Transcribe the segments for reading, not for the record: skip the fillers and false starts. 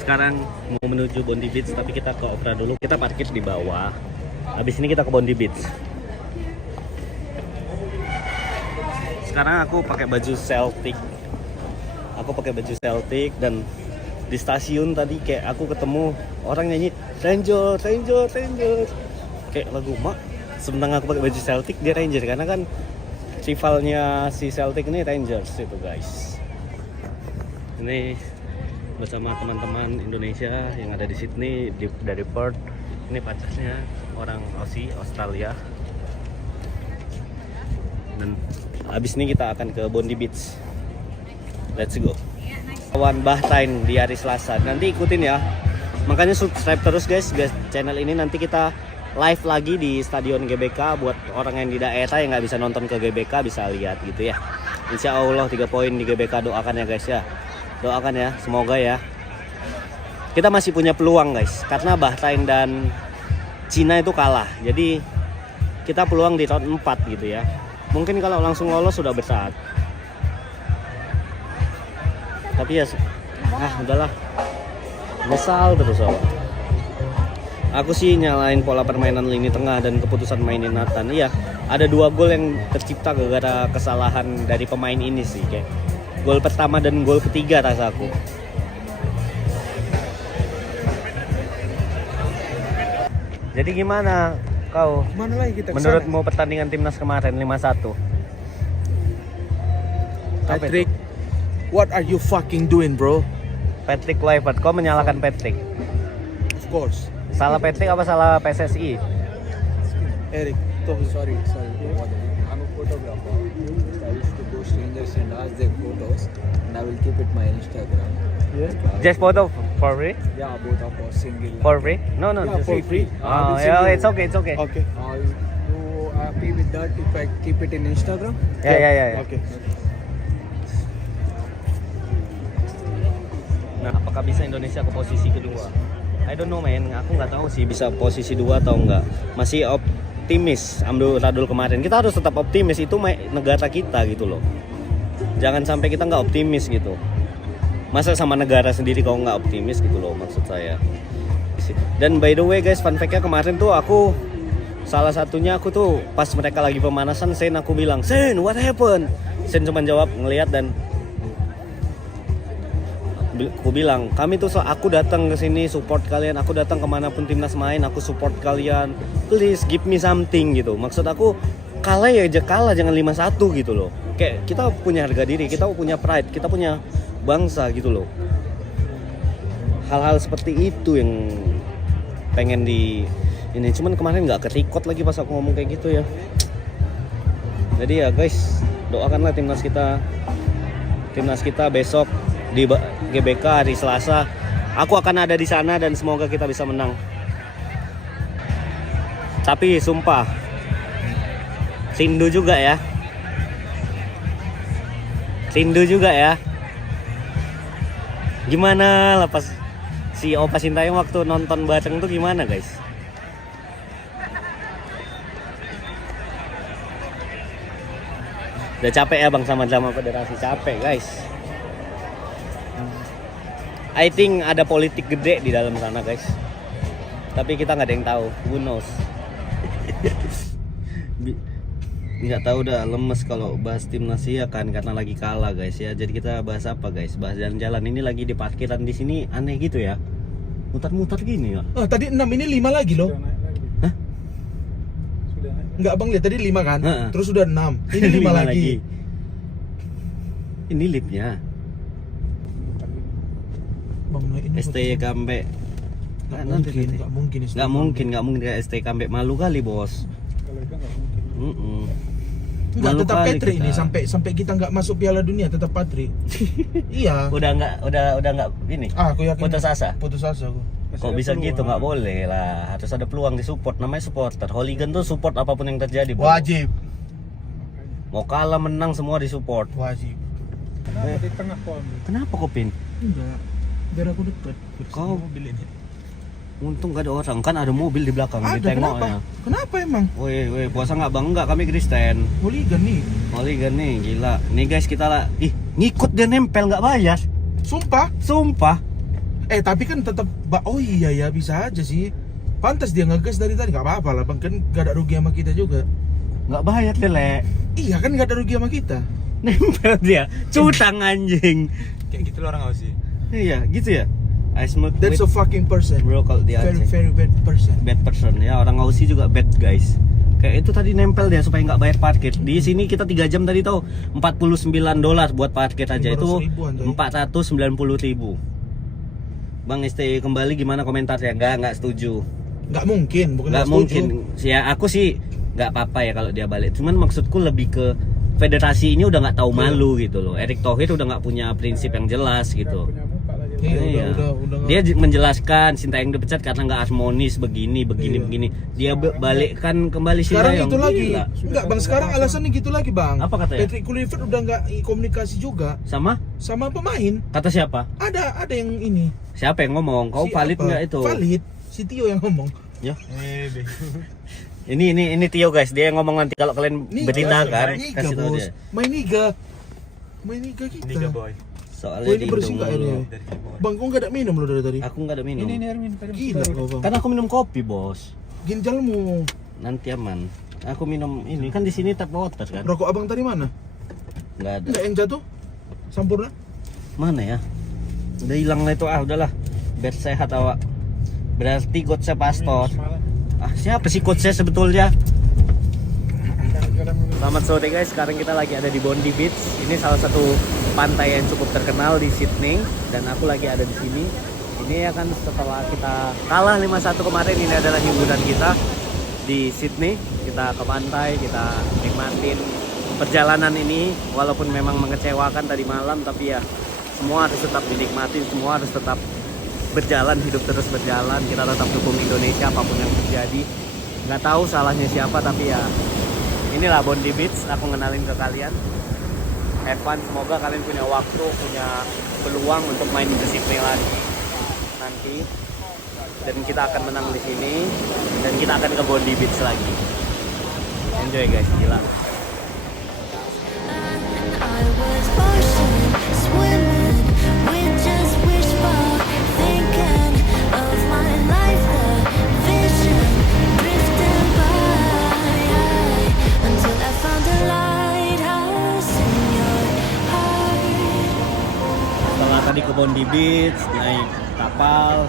sekarang mau menuju Bondi Beach, tapi kita ke Opera dulu. Kita parkir di bawah. Habis ini kita ke Bondi Beach. Sekarang aku pakai baju Celtic. Dan di stasiun tadi kayak aku ketemu orang nyanyi Ranger. Kayak lagu mak. Sementara aku pakai baju Celtic, dia Ranger karena kan rivalnya si Celtic ini Rangers itu guys. Ini bersama teman-teman Indonesia yang ada di Sydney dari Perth. Ini pacarnya orang Aussie, Australia. Dan habis ini kita akan ke Bondi Beach. Let's go. Kawan Bahrain di hari Selasa. Nanti ikutin ya. Makanya subscribe terus guys channel ini. Nanti kita live lagi di Stadion GBK. Buat orang yang di daerah yang nggak bisa nonton ke GBK bisa lihat gitu ya. Insya Allah 3 poin di GBK, doakan ya guys ya. Doakan ya, semoga ya. Kita masih punya peluang guys, karena Bahrain dan Cina itu kalah. Jadi kita peluang di round 4 gitu ya. Mungkin kalau langsung lolos sudah berat. Tapi ya, udahlah. Mesal terus soal. Aku sih nyalain pola permainan lini tengah dan keputusan mainin Nathan. Iya, ada 2 gol yang tercipta gara-gara kesalahan dari pemain ini sih kayak. Gol pertama dan gol ketiga rasaku. Jadi gimana kau? Mana lagi kita menurutmu pertandingan timnas kemarin 5-1? Patrick, what are you fucking doing, bro? Patrick Kluivert, kau menyalahkan Patrick? Of course. Salah Patrick apa salah PSSI? Eric, sorry. I'm a photographer. I used to go strangers and ask their photos, and I will keep it my Instagram. Yeah. Just photo for free? Yeah, both of us single. For free? No, Yeah, just for free. Oh, yeah, it's okay. Okay. You happy with that if I keep it in Instagram? Ya. Okay. Nah, apakah bisa Indonesia ke posisi kedua? I don't know man, aku nggak tahu sih bisa posisi 2 atau enggak. Masih optimis Radul kemarin. Kita harus tetap optimis, itu negara kita gitu loh. Jangan sampai kita nggak optimis gitu. Masa sama negara sendiri kau nggak optimis gitu loh maksud saya. Dan by the way guys, fun fact-nya kemarin tuh aku salah satunya aku tuh pas mereka lagi pemanasan, Sen aku bilang, "Sen, what happened?" Sen cuma jawab ngelihat dan aku bilang, kami tuh aku datang ke sini support kalian, aku datang kemanapun timnas main, aku support kalian, please give me something gitu. Maksud aku kalah ya aja kalah, jangan 5-1 gitu loh. Kayak kita punya harga diri, kita punya pride, kita punya bangsa gitu loh. Hal-hal seperti itu yang pengen di ini, cuman kemarin nggak ke-record lagi pas aku ngomong kayak gitu ya. Jadi ya guys, doakanlah timnas kita besok di GBK hari Selasa. Aku akan ada di sana dan semoga kita bisa menang. Tapi sumpah rindu juga ya. Gimana lah pas si Opa Sintayong waktu nonton bareng tuh gimana guys? Udah capek ya bang sama-sama federasi, capek guys. I think ada politik gede di dalam sana guys. Tapi kita nggak ada yang tahu. Who knows? Nggak tahu, udah lemes kalau bahas timnas ya kan karena lagi kalah guys ya. Jadi kita bahas apa guys? Bahas jalan-jalan. Ini lagi di parkiran di sini aneh gitu ya. Mutar-mutar gini ya. Oh, tadi 6 ini 5 lagi loh. Hah? Enggak Bang, lihat tadi 5 kan? Terus udah 6. Ini 5 lagi. Ini liftnya. Bang, ini ST Kambe. Enggak mungkin. Nggak mungkin kayak ST Kambe, malu kali bos. Enggak, Malu tetap kali Patrick kita. nih sampai kita nggak masuk Piala Dunia tetap Patrick. Iya. Udah nggak ini. Aku yakin. Putus asa. Putus asa aku. Kok bisa gitu? Nggak boleh lah. Harus ada peluang di support. Namanya supporter. Hooligan tuh support apapun yang terjadi. Bro. Wajib. Mau kalah menang semua di support. Wajib. Kenapa di tengah kau ambil? Kenapa kok Pin? Enggak. Biar aku dekat. Kau mobil ini. Untung gak ada orang, kan ada mobil di belakang. Ada, ditengoknya. Kenapa emang? Woi, puasa nggak bang? Enggak, kami Kristen. Hooligan nih. Hooligan nih, gila. Nih guys, kita lah, ngikut dia nempel nggak bayar. Sumpah. Tapi kan tetap oh iya ya bisa aja sih. Pantas dia ngegas dari tadi, nggak apa-apa lah bang, kan gak ada rugi sama kita juga. Nggak bayar Lele. Iya kan gak ada rugi sama kita. Nempel dia, cutang anjing. Kayak gitu loh orang Aussie. Iya, gitu ya. I smoke That's a weed, fucking person. bro, kalau dia Very Aceh. very bad person. Bad person ya, orang Aussie juga bad guys. Kayak itu tadi nempel dia supaya nggak bayar parkir. Di sini kita 3 jam tadi tuh $49 buat parkir aja, itu 500.000-an, coy. 490.000. Bang STI kembali gimana komentarnya? Nggak setuju. Nggak mungkin, bukan Nggak nggak setuju. mungkin. Ya aku sih nggak apa-apa ya kalau dia balik. Cuman maksudku lebih ke federasi ini udah nggak tahu malu gitu loh. Erick Thohir udah nggak punya prinsip yang jelas gitu. Iya, udah Dia menjelaskan Sintayong dipecat karena nggak harmonis begini. Dia balikkan kembali Sekarang Sintayong. itu lagi. Gila. Enggak bang, sekarang alasannya gitu lagi bang. Apa katanya? Patrick Kluivert udah nggak komunikasi juga sama pemain. Kata siapa? Ada yang ini. Siapa yang ngomong? Kau valid Siapa? nggak itu? Valid. Si Tio yang ngomong. Ya. Ini Tio guys, dia yang ngomong nanti kalau kalian berita kan. Niga Kasih tahu bos. dia. Main niga kita. Niga boy. Soalnya ini bersih dihitung nggak airnya? dulu. Bang, kok nggak ada minum lo dari tadi? Aku nggak ada minum. Ini Erwin. Gila kau bang. Kan aku minum kopi bos. Ginjalmu. Nanti aman. Aku minum ini kan di sini tap water kan. Rokok abang tadi mana? Nggak ada. Enggak yang jatuh? Sampurna? Mana ya? Udah hilang lah itu udahlah. Biar sehat awak. Berarti coachnya Pastor. Siapa sih coachnya sebetulnya? Selamat sore guys, sekarang kita lagi ada di Bondi Beach. Ini salah satu pantai yang cukup terkenal di Sydney dan aku lagi ada di sini. Ini ya kan setelah kita kalah 5-1 kemarin, ini adalah hiburan kita di Sydney. Kita ke pantai, kita nikmatin perjalanan ini walaupun memang mengecewakan tadi malam, tapi ya semua harus tetap dinikmati, semua harus tetap berjalan, hidup terus berjalan. Kita tetap dukung Indonesia apapun yang terjadi. Nggak tahu salahnya siapa, tapi ya inilah Bondi Beach, aku ngenalin ke kalian. Have fun, semoga kalian punya waktu, punya peluang untuk main ke Sydney lagi nanti. Dan kita akan menang di sini dan kita akan ke Bondi Beach lagi. Enjoy guys, gila. I was ocean swimming with just wishful thinking of my life, the vision drifting by until I found a lighthouse in your heart. Setelah tadi ke Bondi Beach, naik kapal,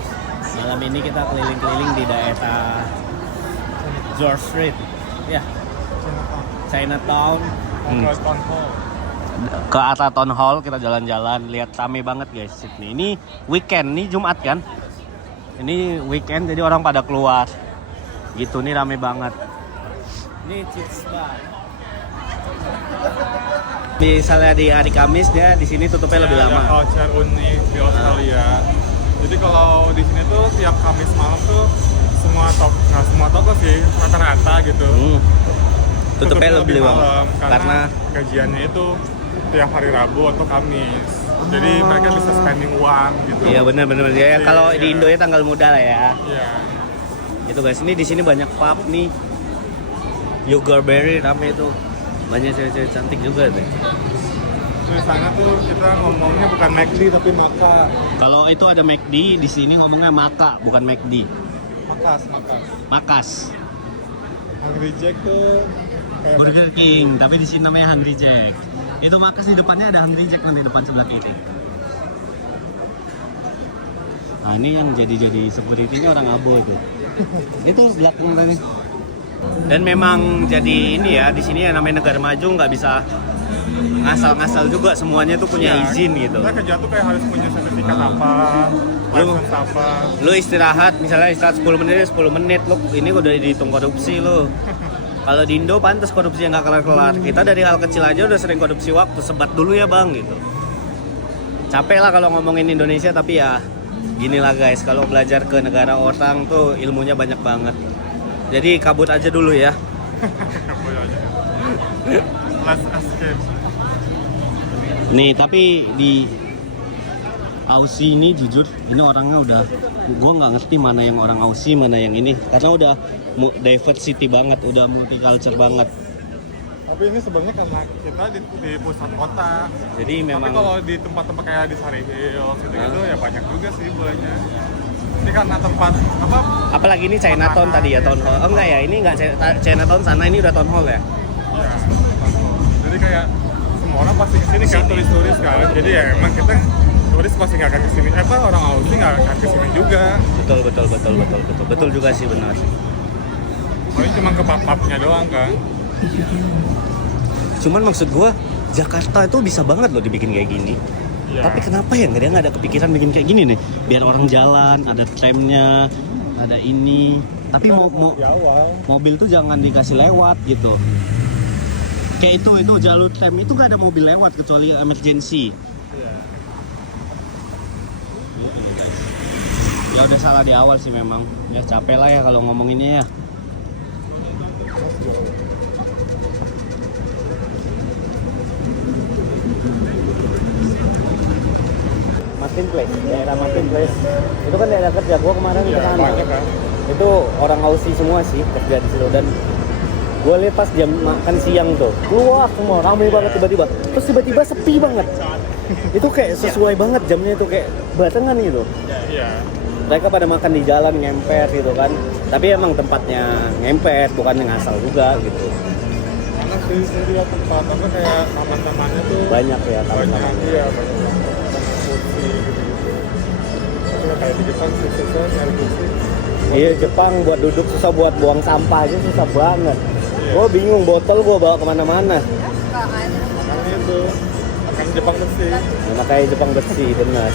malam ini kita keliling-keliling di daerah George Street, ya, Chinatown. Ke arah Town Hall kita jalan-jalan, lihat rame banget guys Sydney. Ini weekend, ini Jumat kan? Ini weekend jadi orang pada keluar. Gitu nih rame banget. Ini Cheats Bar. Misalnya di hari Kamis dia di sini tutupnya lebih lama. Ada culture unik di Australia. Jadi kalau di sini tuh tiap Kamis malam tuh nggak semua toko sih, rata-rata gitu. Tutupnya lebih lama karena gajiannya itu tiap hari Rabu atau Kamis. Jadi mereka bisa spending uang gitu. Iya benar. Ya kalau di Indo ya tanggal muda lah ya. Iya. Itu guys, ini di sini banyak pub nih. Yogarberry rame itu. Banyak cewek-cewek cantik juga deh. Misalnya tuh kita ngomongnya bukan McD tapi Maka. Kalau itu ada McD, di sini ngomongnya Maka, bukan McD. Makas. Hungry Jack tuh kayak Burger King, tapi di sini namanya Hungry Jack. Itu Makas di depannya ada Hungry Jack nanti depan sebelah kiri. Nah ini yang jadi security-nya orang Abo itu. Itu belakang tadi. Dan memang jadi ini ya, di sini ya namanya negara maju nggak bisa ngasal-ngasal juga, semuanya tuh punya izin gitu. Kita kerja tuh kayak harus punya sertifikat apa, license apa. Lu istirahat, misalnya istirahat 10 menit, lu ini udah dihitung korupsi lu. Kalau di Indo pantas korupsi yang nggak kelar-kelar. Kita dari hal kecil aja udah sering korupsi waktu, sebat dulu ya bang gitu. Capek lah kalau ngomongin Indonesia, tapi ya gini lah guys, kalau belajar ke negara orang tuh ilmunya banyak banget. Jadi kabut aja dulu ya. Let's escape. Nih tapi di Aussie ini jujur ini orangnya udah, gue nggak ngerti mana yang orang Aussie mana yang ini, karena udah diversity banget, udah multicultural banget. Tapi ini sebenarnya karena kita di pusat kota. Jadi Tapi memang kalau di tempat-tempat kayak di Sari Hills gitu ya banyak juga sih bolanya. Ini karena tempat apa? apalagi ini Chinatown tadi ya, Town Hall. Oh enggak ya, ini enggak Chinatown sana, ini udah Town Hall ya. Ya, jadi kayak semua orang pasti kesini kan, turis-turis kan. Jadi ya emang kita turis pasti nggak akan kesini. Orang Aussie nggak akan kesini juga. Betul juga sih, benar. Paling cuma ke pub-pubnya doang kan. Cuman maksud gua Jakarta itu bisa banget loh dibikin kayak gini. Iya. Tapi kenapa ya dia nggak ada kepikiran bikin kayak gini nih? Biar orang jalan, ada tramnya, ada ini. Tapi mobil tuh jangan dikasih lewat gitu. Kayak itu jalur tram itu nggak ada mobil lewat kecuali emergency. Iya. Ya udah salah di awal sih memang. Ya capek lah ya kalau ngomonginnya ya. Martin Place, daerah Martin Place. Itu kan daerah kerja gua kemarin Iya, ke sana. banyak kan. Itu orang Aussie semua sih kerja di situ dan gue lihat pas jam makan siang tuh keluar semua ramai banget tiba-tiba, terus tiba-tiba sepi banget. Itu kayak sesuai banget jamnya, itu kayak barengan gitu. Iya. Mereka pada makan di jalan ngemper gitu kan, tapi emang tempatnya ngemper bukan ngasal juga gitu. Karena di tempat apa kayak taman-tamannya tuh Banyak ya banyak, taman-taman. iya banyak kursi gitu. Tapi kayak di Jepang susah nyari kursi. Iya, Jepang buat duduk susah, buat buang sampah aja susah banget. Gue bingung, botol gue bawa kemana-mana. Makanya itu akan Jepang bersih. Ya, makanya Jepang bersih benar.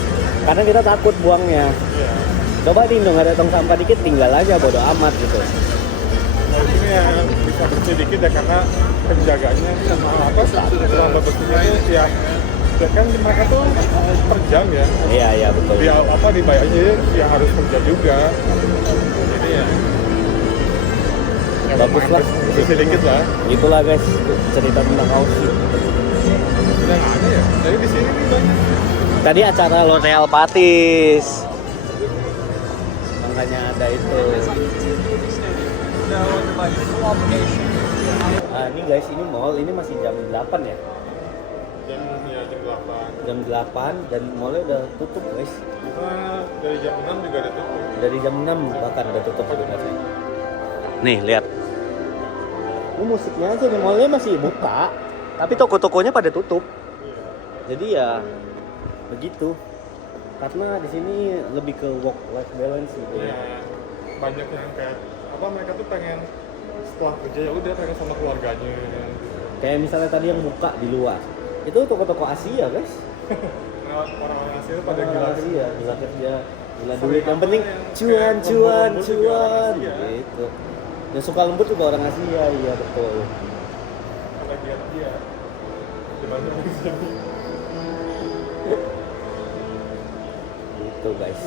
Karena kita takut buangnya. Iya. Coba di Indo nggak ada tong sampah dikit, tinggal aja bodo amat gitu. Nah ini ya bisa bersih dikit ya karena penjaganya sama apa selama bersihnya itu ya kan mereka tuh per jam ya. Iya betul. Dia apa dibayarnya dia harus kerja juga. Jadi ya Bagus lah. bersih dikit lah. Gitulah guys cerita tentang Aussie. Udah nggak ada ya. Jadi di sini nih banyak. Tadi acara L'Oreal Patis. Makanya ada itu. Ini guys, ini mall ini masih jam 8 ya. Jam 8. Jam 8 dan mallnya udah tutup guys. Kita dari jam 6 juga ada tutup. Dari jam 6 bahkan udah tutup sebenarnya. Nih lihat. Ini musiknya aja nih, mallnya masih buka, tapi toko-tokonya pada tutup. Jadi ya begitu. Karena di sini lebih ke work life balance gitu ya. Ya, banyak yang kayak apa mereka tuh pengen setelah kerja ya udah pengen sama keluarganya. Kayak misalnya tadi yang buka di luar. Itu toko-toko Asia, guys. Nah, orang-orang Asia pada Orang gila Asia, gila kerja, gila Sering duit. Yang apa penting yang cuan, kayak cuan, lembur-lembur juga orang cuan. Asia. Gitu. Yang suka lembur juga orang Asia, iya betul. pada dia gimana bisa Gitu guys.